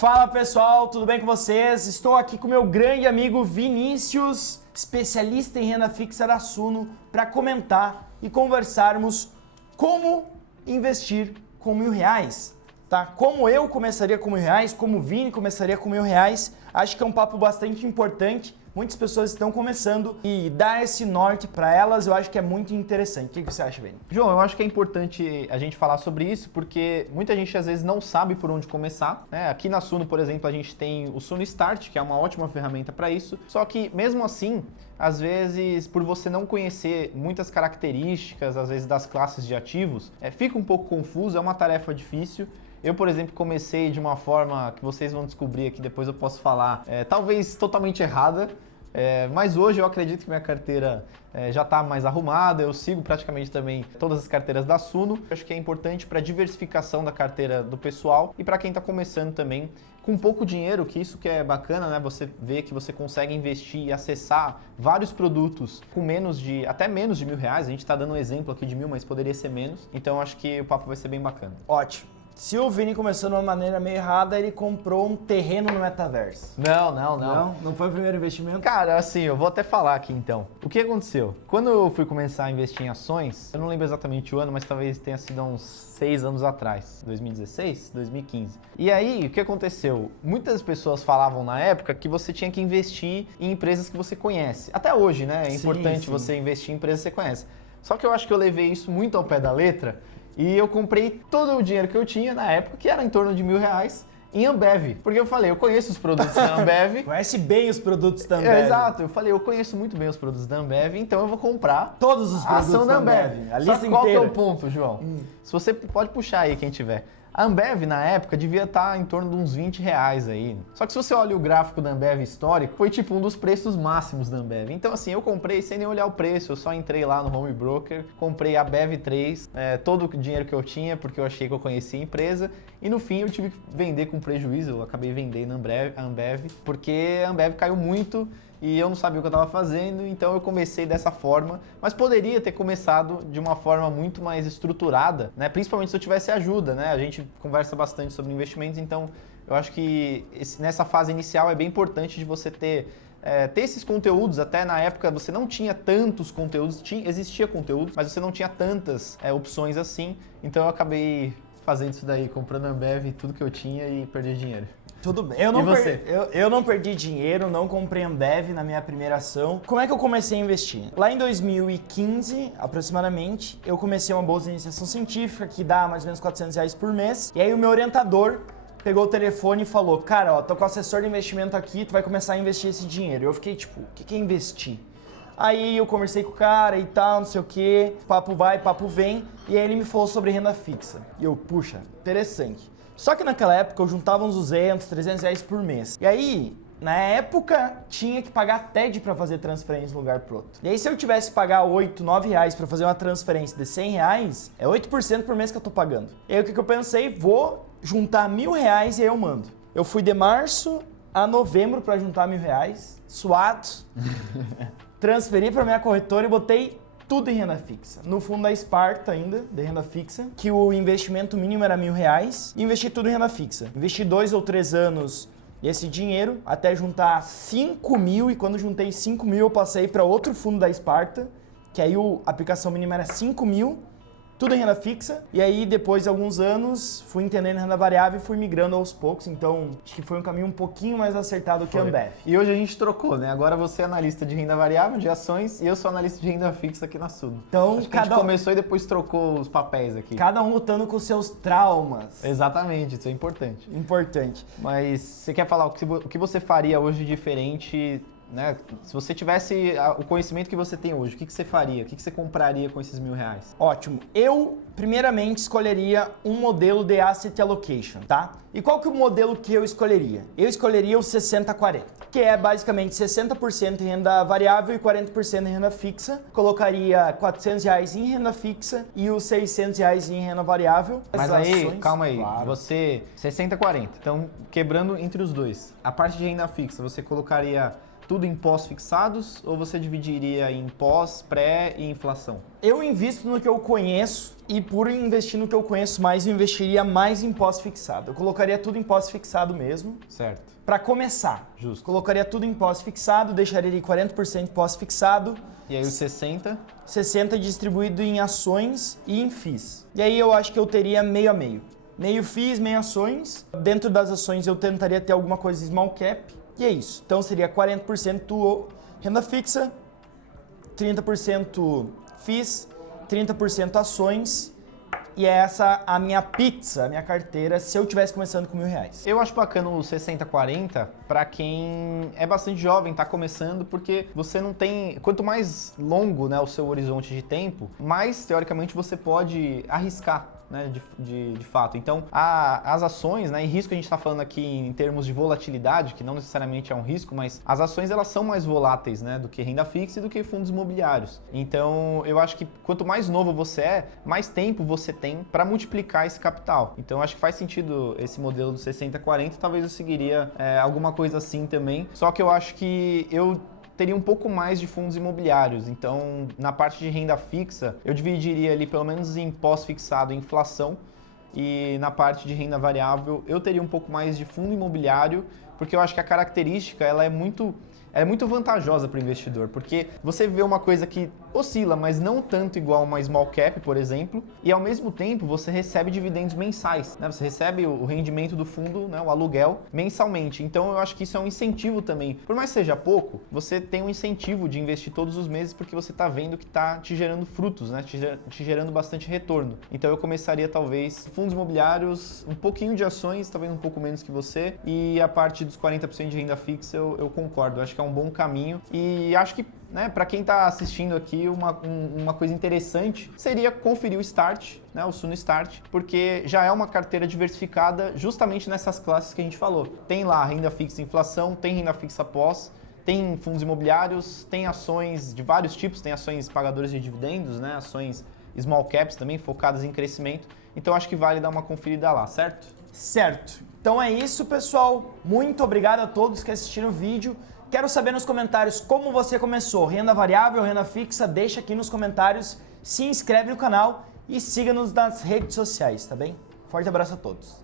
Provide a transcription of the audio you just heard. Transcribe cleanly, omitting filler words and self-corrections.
Fala pessoal, tudo bem com vocês? Estou aqui com meu grande amigo Vinícius, especialista em renda fixa da Suno, para comentar e conversarmos como investir com R$1.000, tá? Como eu começaria com R$1.000, como o Vini começaria com R$1.000. Acho que é um papo bastante importante. Muitas pessoas estão começando e dar esse norte para elas, eu acho que é muito interessante. O que você acha, Vini? João, eu acho que é importante a gente falar sobre isso, porque muita gente às vezes não sabe por onde começar, né? Aqui na Suno, por exemplo, a gente tem o Suno Start, que é uma ótima ferramenta para isso, só que mesmo assim, às vezes, por você não conhecer muitas características, às vezes das classes de ativos, fica um pouco confuso, é uma tarefa difícil. Eu, por exemplo, comecei de uma forma que vocês vão descobrir aqui, depois eu posso falar, talvez totalmente errada, mas hoje eu acredito que minha carteira já está mais arrumada, eu sigo praticamente também todas as carteiras da Suno. Acho que é importante para a diversificação da carteira do pessoal e para quem está começando também com pouco dinheiro, que isso que é bacana, né? Você vê que você consegue investir e acessar vários produtos com até menos de R$1.000. A gente está dando um exemplo aqui de 1.000, mas poderia ser menos. Então acho que o papo vai ser bem bacana. Ótimo. Se o Vini começou de uma maneira meio errada, ele comprou um terreno no metaverso. Não foi o primeiro investimento? Cara, assim, eu vou até falar aqui então. O que aconteceu? Quando eu fui começar a investir em ações, eu não lembro exatamente o ano, mas talvez tenha sido há uns 6 anos atrás, 2016, 2015. E aí, o que aconteceu? Muitas pessoas falavam na época que você tinha que investir em empresas que você conhece. Até hoje, né? É importante você investir em empresas que você conhece. Só que eu acho que eu levei isso muito ao pé da letra. E eu comprei todo o dinheiro que eu tinha na época, que era em torno de R$1.000, em Ambev. Porque eu falei, eu conheço os produtos da Ambev. Conhece bem os produtos da Ambev. Exato, eu falei, eu conheço muito bem os produtos da Ambev, então eu vou comprar todos os produtos ação da Ambev. A lista Só qual que inteira. é o ponto, João? Se você pode puxar aí quem tiver. A Ambev, na época, devia estar em torno de uns R$20 aí. Só que se você olha o gráfico da Ambev histórico, foi tipo um dos preços máximos da Ambev. Então, assim, eu comprei sem nem olhar o preço. Eu só entrei lá no Home Broker, comprei a BEV3, todo o dinheiro que eu tinha, porque eu achei que eu conhecia a empresa. E no fim, eu tive que vender com prejuízo. Eu acabei vendendo a Ambev, porque a Ambev caiu muito e eu não sabia o que eu estava fazendo, então eu comecei dessa forma, mas poderia ter começado de uma forma muito mais estruturada, né? Principalmente se eu tivesse ajuda, né? A gente conversa bastante sobre investimentos, então eu acho que nessa fase inicial é bem importante de você ter esses conteúdos. Até na época você não tinha tantos conteúdos, existia conteúdo, mas você não tinha tantas opções assim, então eu acabei fazendo isso daí, comprando Ambev, tudo que eu tinha e perdi dinheiro. Tudo bem. Eu não perdi dinheiro, não comprei Ambev na minha primeira ação. Como é que eu comecei a investir? Lá em 2015, aproximadamente, eu comecei uma bolsa de iniciação científica que dá mais ou menos R$400 por mês. E aí o meu orientador pegou o telefone e falou, cara, ó, tô com o assessor de investimento aqui, tu vai começar a investir esse dinheiro. Eu fiquei tipo, o que é investir? Aí eu conversei com o cara e tal, não sei o que, papo vai, papo vem, e aí ele me falou sobre renda fixa. E eu, puxa, interessante. Só que naquela época eu juntava uns R$200, R$300 por mês. E aí, na época, tinha que pagar TED para fazer transferência de um lugar pro outro. E aí se eu tivesse que pagar R$8, R$9 para fazer uma transferência de R$100, é 8% por mês que eu tô pagando. E aí o que eu pensei? Vou juntar R$1.000 e aí eu mando. Eu fui de março a novembro para juntar R$1.000, suado, transferi para minha corretora e botei tudo em renda fixa. No fundo da Sparta ainda, de renda fixa, que o investimento mínimo era R$1.000 e investi tudo em renda fixa. Investi 2 ou 3 anos esse dinheiro até juntar 5.000 e quando juntei 5.000 eu passei para outro fundo da Sparta, que aí a aplicação mínima era 5.000, tudo em renda fixa, e aí depois de alguns anos fui entendendo renda variável e fui migrando aos poucos, então acho que foi um caminho um pouquinho mais acertado que a Ambev. E hoje a gente trocou, né? Agora você é analista de renda variável, de ações, e eu sou analista de renda fixa aqui na Suno. Então, a gente começou e depois trocou os papéis aqui. Cada um lutando com seus traumas. Exatamente, isso é importante. Importante. Mas você quer falar o que você faria hoje diferente, né? Se você tivesse o conhecimento que você tem hoje, o que você faria? O que você compraria com esses R$1.000? Ótimo. Eu, primeiramente, escolheria um modelo de Asset Allocation, tá? E qual que é o modelo que eu escolheria? Eu escolheria o 60-40, que é basicamente 60% em renda variável e 40% em renda fixa. Colocaria R$400 em renda fixa e os R$600 em renda variável. Mas aí, calma aí, claro. Você 60-40, então quebrando entre os dois. A parte de renda fixa, você colocaria tudo em pós-fixados ou você dividiria em pós, pré e inflação? Eu invisto no que eu conheço e por investir no que eu conheço mais, eu investiria mais em pós-fixado. Eu colocaria tudo em pós-fixado mesmo. Certo. Para começar. Justo. Colocaria tudo em pós-fixado, deixaria ele 40% pós-fixado. E aí os 60? 60 distribuído em ações e em FIIs. E aí eu acho que eu teria meio a meio. Meio FIIs, meio ações. Dentro das ações eu tentaria ter alguma coisa small cap. E é isso. Então seria 40% renda fixa, 30% FIIs, 30% ações. E é essa a minha pizza, a minha carteira, se eu estivesse começando com R$1.000. Eu acho bacana o 60-40 para quem é bastante jovem, tá começando, porque você não tem... Quanto mais longo, né, o seu horizonte de tempo, mais, teoricamente, você pode arriscar, né, de fato. Então, as ações, né, e risco a gente está falando aqui em termos de volatilidade, que não necessariamente é um risco, mas as ações elas são mais voláteis, né, do que renda fixa e do que fundos imobiliários. Então, eu acho que quanto mais novo você é, mais tempo você tem para multiplicar esse capital. Então, eu acho que faz sentido esse modelo do 60-40, talvez eu seguiria alguma coisa assim também, só que eu acho que eu teria um pouco mais de fundos imobiliários. Então, na parte de renda fixa, eu dividiria ali pelo menos em pós-fixado e inflação. E na parte de renda variável, eu teria um pouco mais de fundo imobiliário, porque eu acho que a característica ela é muito vantajosa para o investidor, porque você vê uma coisa que oscila, mas não tanto igual uma small cap, por exemplo, e ao mesmo tempo você recebe dividendos mensais, né? Você recebe o rendimento do fundo, né, o aluguel, mensalmente. Então eu acho que isso é um incentivo também. Por mais que seja pouco, você tem um incentivo de investir todos os meses porque você está vendo que está te gerando frutos, né? Te gerando bastante retorno. Então eu começaria talvez fundos imobiliários, um pouquinho de ações, talvez um pouco menos que você, e a parte dos 40% de renda fixa eu concordo. Eu acho que é um bom caminho e acho que, né, para quem está assistindo aqui, uma coisa interessante seria conferir o Start, né, o Suno Start, porque já é uma carteira diversificada justamente nessas classes que a gente falou. Tem lá renda fixa e inflação, tem renda fixa pós, tem fundos imobiliários, tem ações de vários tipos, tem ações pagadoras de dividendos, né, ações small caps também focadas em crescimento. Então acho que vale dar uma conferida lá, certo? Certo. Então é isso, pessoal. Muito obrigado a todos que assistiram o vídeo. Quero saber nos comentários como você começou, renda variável, renda fixa, deixa aqui nos comentários, se inscreve no canal e siga-nos nas redes sociais, tá bem? Forte abraço a todos.